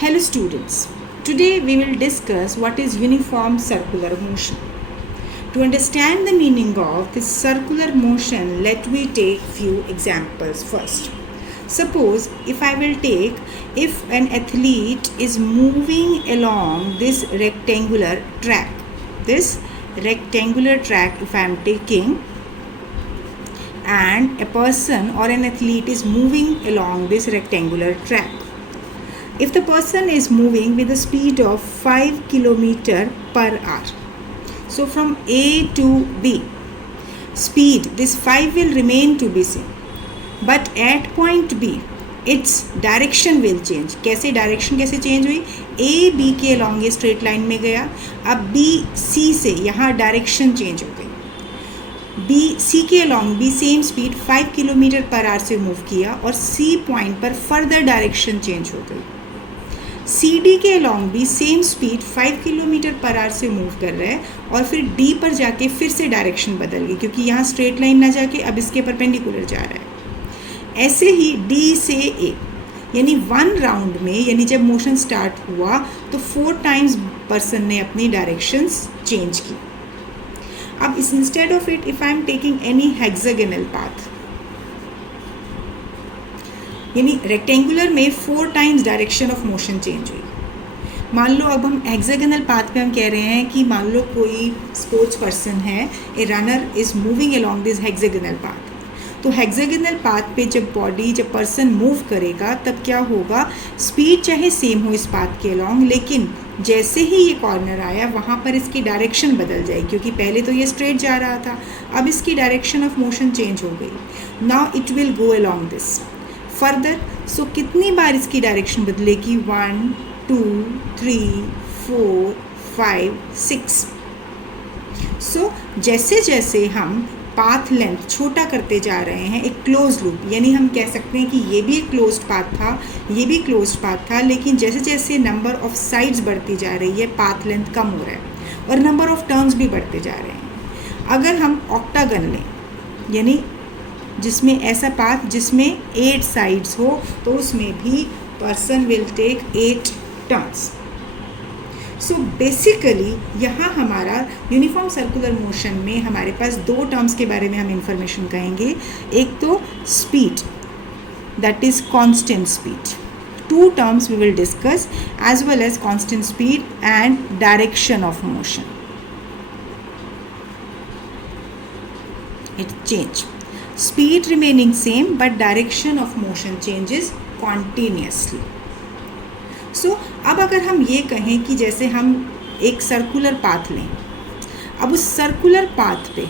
Hello students, today we will discuss what is uniform circular motion. To understand the meaning of this circular motion, let me take few examples first. Suppose if an athlete is moving along this rectangular track if I am taking, and a person or an athlete is moving along this rectangular track. If the person is moving with a speed of 5 km per hour, so from A to B, speed this 5 will remain to be same, but at point B its direction will change. कैसे direction कैसे change हुई? A B के along ये straight line में गया, अब B C से यहाँ डायरेक्शन चेंज हो गई. B C के along B same speed 5 kilometre per hour से मूव किया और C पॉइंट पर फर्दर डायरेक्शन चेंज हो गई. सी डी के अलॉन्ग भी same speed 5 kilometre per hour से मूव कर रहा है और फिर डी पर जाके फिर से डायरेक्शन बदल गई, क्योंकि यहाँ स्ट्रेट लाइन ना जाके अब इसके परपेंडिकुलर जा रहा है. ऐसे ही डी से ए, यानी 1 राउंड में, यानी जब मोशन स्टार्ट हुआ तो 4 टाइम्स पर्सन ने अपनी डायरेक्शंस चेंज की. अब इस instead of it if I am taking any hexagonal path, यानी रेक्टेंगुलर में 4 times direction of motion change हुई. मान लो अब हम हेक्सागोनल पाथ पे हम कह रहे हैं कि मान लो कोई स्पोर्ट्स पर्सन है, a runner is moving along this hexagonal path. तो हेक्सागोनल पाथ पे जब पर्सन मूव करेगा तब क्या होगा, स्पीड चाहे सेम हो इस पाथ के अलोंग, लेकिन जैसे ही ये कॉर्नर आया वहाँ पर इसकी डायरेक्शन बदल जाए, क्योंकि पहले तो ये स्ट्रेट जा रहा था, अब इसकी डायरेक्शन ऑफ मोशन चेंज हो गई. Now it will go along this further. So कितनी बार इसकी डायरेक्शन बदलेगी? 1 2 3 4 5 6. सो जैसे जैसे हम पाथ लेंथ छोटा करते जा रहे हैं, एक क्लोज लूप, यानी हम कह सकते हैं कि ये भी एक क्लोज्ड पाथ था, ये भी क्लोज्ड पाथ था, लेकिन जैसे जैसे नंबर ऑफ साइड्स बढ़ती जा रही है पाथ लेंथ कम हो रहा है और नंबर ऑफ टर्न्स भी बढ़ते जा रहे हैं. अगर हम ऑक्टागन लें, यानी जिसमें ऐसा पाथ जिसमें 8 साइड्स हो, तो उसमें भी person will take 8 turns. So basically यहाँ हमारा यूनिफॉर्म सर्कुलर मोशन में हमारे पास 2 टर्म्स के बारे में हम इंफॉर्मेशन कहेंगे. एक तो speed, that is constant speed. 2 terms we will discuss as well as constant speed and direction of motion. It change, speed remaining same but direction of motion changes continuously. So अब अगर हम ये कहें कि जैसे हम एक सर्कुलर पाथ लें, अब उस सर्कुलर पाथ पे,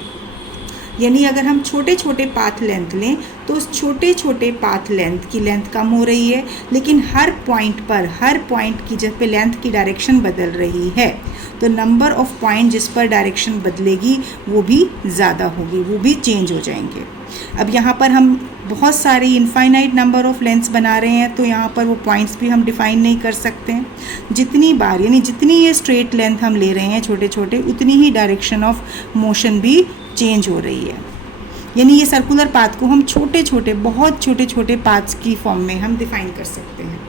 यानी अगर हम छोटे छोटे पाथ लेंथ लें तो उस छोटे छोटे पाथ लेंथ की लेंथ कम हो रही है, लेकिन हर पॉइंट की जब पे लेंथ की डायरेक्शन बदल रही है तो नंबर ऑफ पॉइंट जिस पर डायरेक्शन बदलेगी वो भी ज़्यादा होगी, वो भी चेंज हो जाएंगे. अब यहाँ पर हम बहुत सारी इनफाइनाइट नंबर ऑफ लेंथ्स बना रहे हैं, तो यहाँ पर वो पॉइंट्स भी हम डिफ़ाइन नहीं कर सकते हैं. जितनी बार, यानी जितनी ये स्ट्रेट लेंथ हम ले रहे हैं छोटे छोटे, उतनी ही डायरेक्शन ऑफ मोशन भी चेंज हो रही है. यानी ये सर्कुलर पाथ को हम बहुत छोटे छोटे पाथ्स की फॉर्म में हम डिफ़ाइन कर सकते हैं.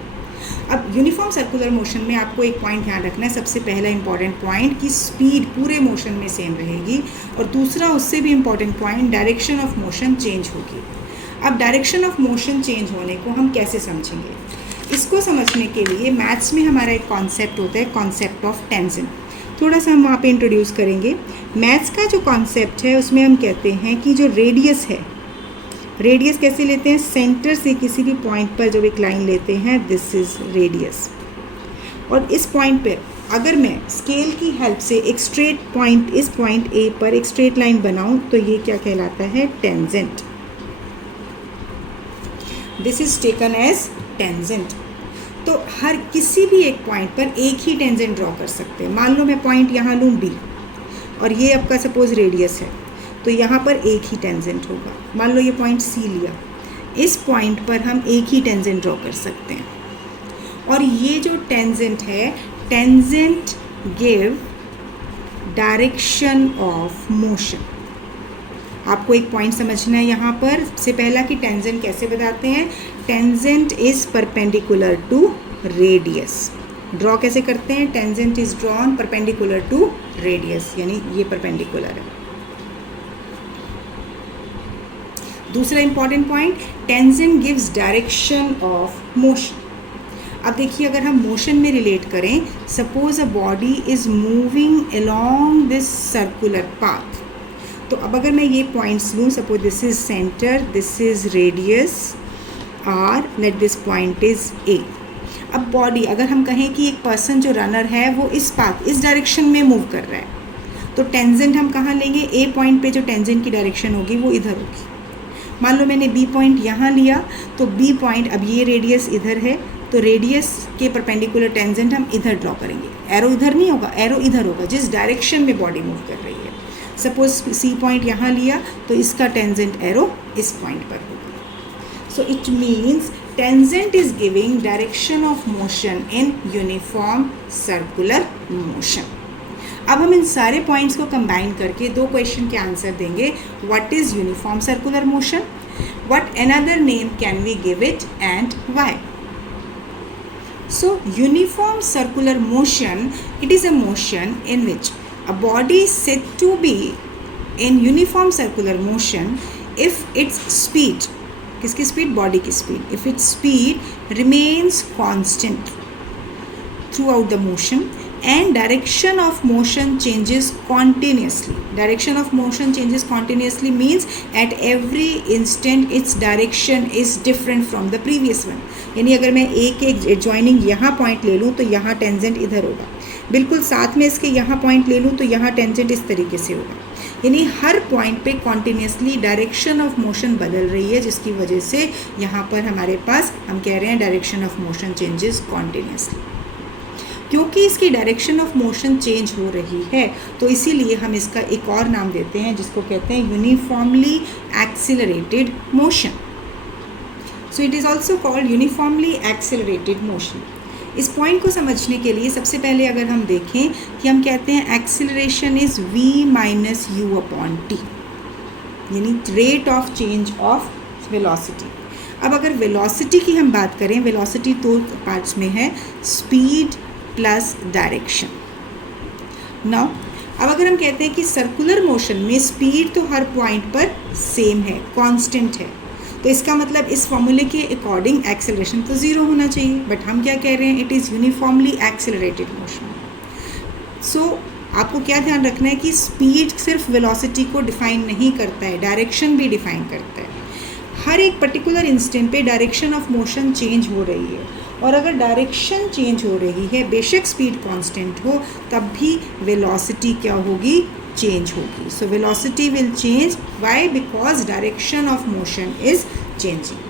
अब यूनिफॉर्म सर्कुलर मोशन में आपको एक पॉइंट ध्यान रखना है, सबसे पहला इंपॉर्टेंट पॉइंट कि स्पीड पूरे मोशन में सेम रहेगी, और दूसरा उससे भी important point direction of motion change होगी. अब डायरेक्शन ऑफ मोशन चेंज होने को हम कैसे समझेंगे? इसको समझने के लिए मैथ्स में हमारा एक कॉन्सेप्ट होता है, कॉन्सेप्ट ऑफ टेंजेंट. थोड़ा सा हम वहाँ पे इंट्रोड्यूस करेंगे. मैथ्स का जो कॉन्सेप्ट है उसमें हम कहते हैं कि जो रेडियस है, रेडियस कैसे लेते हैं? सेंटर से किसी भी पॉइंट पर जब एक लाइन लेते हैं, दिस इज़ रेडियस. और इस पॉइंट पर अगर मैं स्केल की हेल्प से एक स्ट्रेट पॉइंट, इस पॉइंट ए पर एक स्ट्रेट लाइन बनाऊं, तो ये क्या कहलाता है? Tangent. This is taken as tangent. तो हर किसी भी एक पॉइंट पर एक ही टेंजेंट ड्रॉ कर सकते हैं. मान लो मैं पॉइंट यहाँ लूँ बी, और ये आपका सपोज रेडियस है, तो यहाँ पर एक ही टेंजेंट होगा. मान लो ये पॉइंट सी लिया, इस पॉइंट पर हम एक ही टेंजेंट ड्रॉ कर सकते हैं. और ये जो टेंजेंट है, tangent give direction of motion. आपको एक पॉइंट समझना है यहाँ पर. सबसे पहला कि टेंजेंट कैसे बताते हैं. Tangent is perpendicular to radius. Draw कैसे करते हैं? Tangent is drawn perpendicular to radius, यानी ये परपेंडिकुलर है। दूसरा important point, tangent gives direction of motion. अब देखिए, अगर हम मोशन में रिलेट करें, suppose a body is moving along this circular path, तो अब अगर मैं ये पॉइंट्स लूँ, suppose this is centre, this is radius R, let this point is A. अब बॉडी, अगर हम कहें कि एक पर्सन जो रनर है वो इस पाथ, इस डायरेक्शन में मूव कर रहा है, तो टेंजेंट हम कहाँ लेंगे? ए पॉइंट पे जो टेंजेंट की डायरेक्शन होगी वो इधर होगी। मान लो मैंने बी पॉइंट यहाँ लिया, तो बी पॉइंट, अब ये रेडियस इधर है, तो रेडियस के परपेंडिकुलर टेंजेंट हम इधर ड्रॉ करेंगे। एरो इधर नहीं होगा, एरो इधर होगा, जिस डायरेक्शन में बॉडी मूव कर रही है। सपोज सी पॉइंट यहाँ लिया, तो इसका टेंजेंट एरो इस पॉइंट पर होगा। So it means tangent is giving direction of motion in uniform circular motion. अब हम इन सारे पॉइंट्स को कंबाइन करके दो क्वेश्चन के आंसर देंगे। What is uniform circular motion, what another name can we give it, and why? So uniform circular motion, it is a motion in which a body is said to be in uniform circular motion if its speed, किसकी speed? Body की speed. if its speed remains constant throughout the motion and direction of motion changes continuously. Direction of motion changes continuously means at every instant its direction is different from the previous one. यानी अगर मैं एक adjoining यहाँ point ले लूँ तो यहाँ tangent इधर होगा, बिल्कुल साथ में इसके यहाँ पॉइंट ले लूँ तो यहाँ टेंजेंट इस तरीके से होगा। यानी हर पॉइंट पे कॉन्टिन्यूसली डायरेक्शन ऑफ मोशन बदल रही है, जिसकी वजह से यहाँ पर हमारे पास हम कह रहे हैं direction of motion changes continuously. क्योंकि इसकी डायरेक्शन ऑफ मोशन चेंज हो रही है, तो इसीलिए हम इसका एक और नाम देते हैं जिसको कहते हैं uniformly accelerated motion. So it is also called uniformly accelerated motion. इस पॉइंट को समझने के लिए सबसे पहले अगर हम देखें कि हम कहते हैं acceleration is v minus u upon t, यानी rate of change of velocity. अब अगर वेलोसिटी की हम बात करें, वेलोसिटी दो पार्ट्स में है, स्पीड प्लस डायरेक्शन। नाउ अब अगर हम कहते हैं कि सर्कुलर मोशन में स्पीड तो हर पॉइंट पर सेम है, कांस्टेंट है, तो इसका मतलब इस फॉर्मूले के अकॉर्डिंग एक्सेलरेशन तो ज़ीरो होना चाहिए, बट हम क्या कह रहे हैं? It is uniformly accelerated motion. So आपको क्या ध्यान रखना है कि स्पीड सिर्फ वेलोसिटी को डिफाइन नहीं करता है, डायरेक्शन भी डिफाइन करता है। हर एक पर्टिकुलर इंस्टेंट पे डायरेक्शन ऑफ मोशन चेंज हो रही है, और अगर डायरेक्शन चेंज हो रही है, बेशक स्पीड कांस्टेंट हो, तब भी वेलोसिटी क्या होगी? चेंज होगी। So velocity will change, why? Because direction of motion is changing.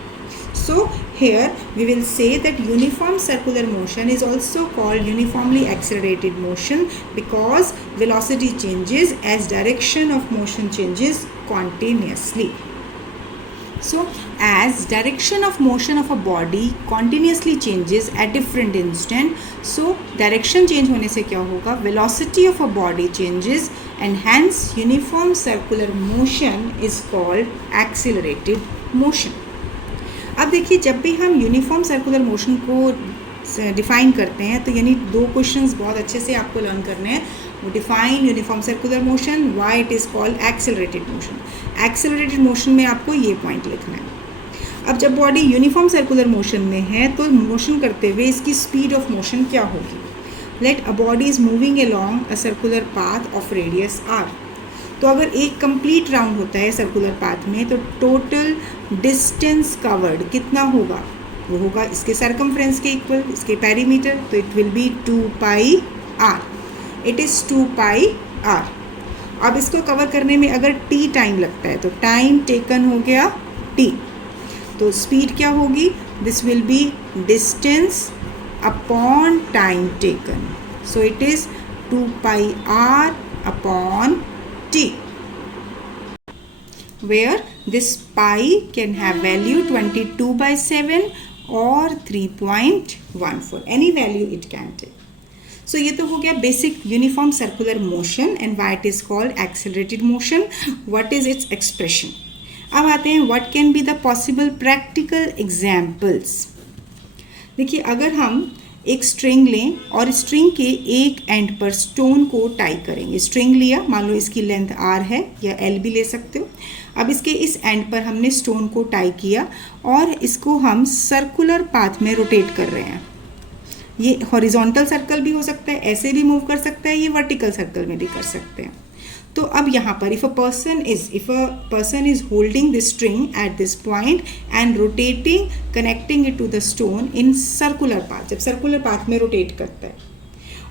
So here we will say that uniform circular motion is also called uniformly accelerated motion because velocity changes as direction of motion changes continuously. So as direction of motion of a body continuously changes at different instant, so direction change होने से क्या होगा? Velocity of a body changes and hence uniform circular motion is called accelerated motion. अब देखिए, जब भी हम uniform circular motion को डिफाइन करते हैं तो यानी दो क्वेश्चंस बहुत अच्छे से आपको लर्न करने हैं। वो define uniform circular motion, why it is called accelerated motion. Accelerated motion में आपको ये पॉइंट लिखना है। अब जब बॉडी यूनिफॉर्म सर्कुलर मोशन में है तो मोशन करते हुए इसकी स्पीड ऑफ मोशन क्या होगी? Let a body is moving along a circular path of radius R. तो अगर एक कंप्लीट राउंड होता है सर्कुलर पाथ में तो टोटल डिस्टेंस कवर्ड कितना होगा? वो होगा इसके सरकमफ्रेंस के इक्वल, इसके पेरीमीटर, तो it will be 2 pi R. It is 2 pi R. अब इसको कवर करने में अगर टी टाइम लगता है तो टाइम टेकन हो गया टी, तो स्पीड क्या होगी? This will be distance upon time taken, so it is 2 pi R upon t, where this pi can have value 22/7 or 3.14, any value it can take. So ये तो हो गया basic uniform circular motion and why it is called accelerated motion. What is its expression? अब आते हैं what can be the possible practical examples. देखिए, अगर हम एक स्ट्रिंग लें और स्ट्रिंग के एक एंड पर स्टोन को टाई करेंगे। स्ट्रिंग लिया, मान लो इसकी लेंथ आर है या एल भी ले सकते हो। अब इसके इस एंड पर हमने स्टोन को टाई किया और इसको हम सर्कुलर पाथ में रोटेट कर रहे हैं। ये हॉरिजॉन्टल सर्कल भी हो सकता है, ऐसे भी मूव कर सकता है, ये वर्टिकल सर्कल में भी कर सकते हैं। तो अब यहाँ पर if a person is holding this string at this point and rotating connecting it to the stone in circular path, जब सर्कुलर पाथ में रोटेट करता है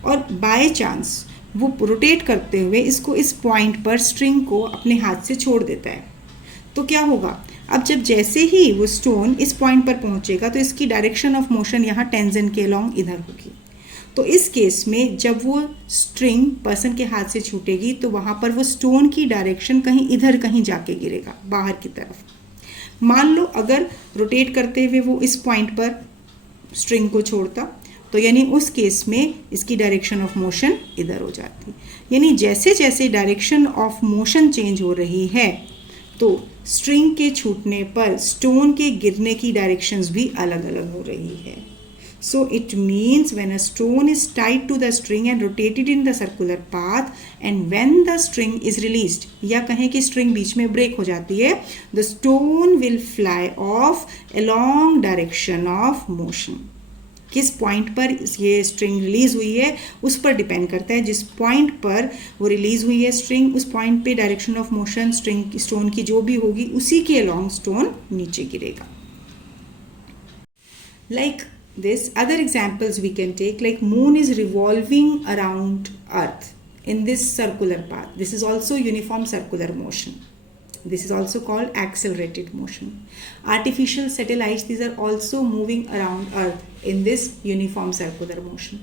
और बाय चांस वो रोटेट करते हुए इसको इस पॉइंट पर स्ट्रिंग को अपने हाथ से छोड़ देता है, तो क्या होगा? अब जब जैसे ही वो स्टोन इस पॉइंट पर पहुंचेगा तो इसकी डायरेक्शन ऑफ मोशन यहाँ टेंजेंट के अलोंग इधर होगी। तो इस केस में जब वो स्ट्रिंग पर्सन के हाथ से छूटेगी तो वहाँ पर वो स्टोन की डायरेक्शन कहीं इधर कहीं जाके गिरेगा, बाहर की तरफ। मान लो अगर रोटेट करते हुए वो इस पॉइंट पर स्ट्रिंग को छोड़ता तो यानी उस केस में इसकी डायरेक्शन ऑफ मोशन इधर हो जाती। यानी जैसे जैसे डायरेक्शन ऑफ मोशन चेंज हो रही है तो स्ट्रिंग के छूटने पर स्टोन के गिरने की डायरेक्शंस भी अलग अलग हो रही है। So it means when a stone is tied to the string and rotated in the circular path and when the string is released, या कहें कि string बीच में break हो जाती है, the stone will fly off along direction of motion. किस point पर ये स्ट्रिंग रिलीज हुई है उस पर डिपेंड करता है। जिस पॉइंट पर वो रिलीज हुई है स्ट्रिंग, उस पॉइंट पे डायरेक्शन ऑफ मोशन स्टोन की जो भी होगी उसी के अलोंग स्टोन नीचे गिरेगा। Like this, other examples we can take, like moon is revolving around earth in this circular path. This is also uniform circular motion. This is also called accelerated motion. Artificial satellites, these are also moving around earth in this uniform circular motion.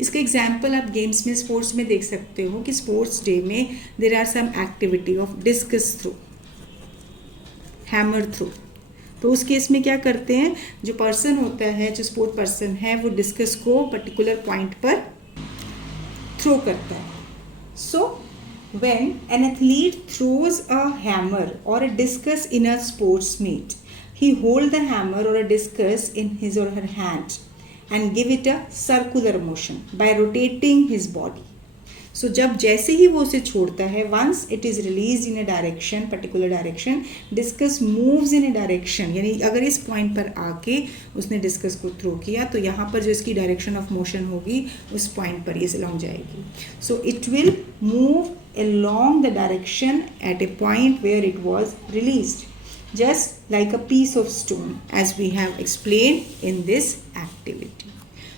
इसका example आप games में, sports में देख सकते हो कि sports day में there are some activity of discus throw, hammer throw. तो उस केस में क्या करते हैं, जो पर्सन होता है, जो स्पोर्ट पर्सन है, वो डिस्कस को पर्टिकुलर पॉइंट पर थ्रो करता है। सो when an athlete throws a hammer or a discus in a sports meet, he hold the hammer or a discus in his or her hand and give it a circular motion by rotating his body. So जब जैसे ही वो उसे छोड़ता है, once it is released in a direction, particular direction, discus moves in a direction, यानी अगर इस point पर आके उसने डिस्कस को थ्रो किया तो यहाँ पर जो इसकी डायरेक्शन ऑफ मोशन होगी उस पॉइंट पर ये along जाएगी। So it will move along the direction at a point where it was released, just like a piece of stone, as we have explained in this activity.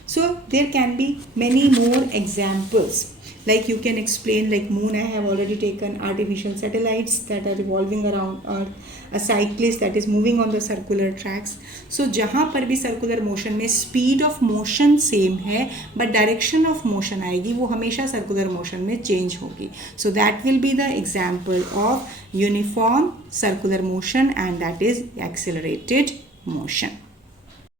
So there can be many more examples. Like you can explain, like moon I have already taken, artificial satellites that are revolving around earth, a cyclist that is moving on the circular tracks. So जहाँ पर भी circular motion में speed of motion same है but direction of motion आएगी वो हमेशा circular motion में change होगी. So that will be the example of uniform circular motion and that is accelerated motion.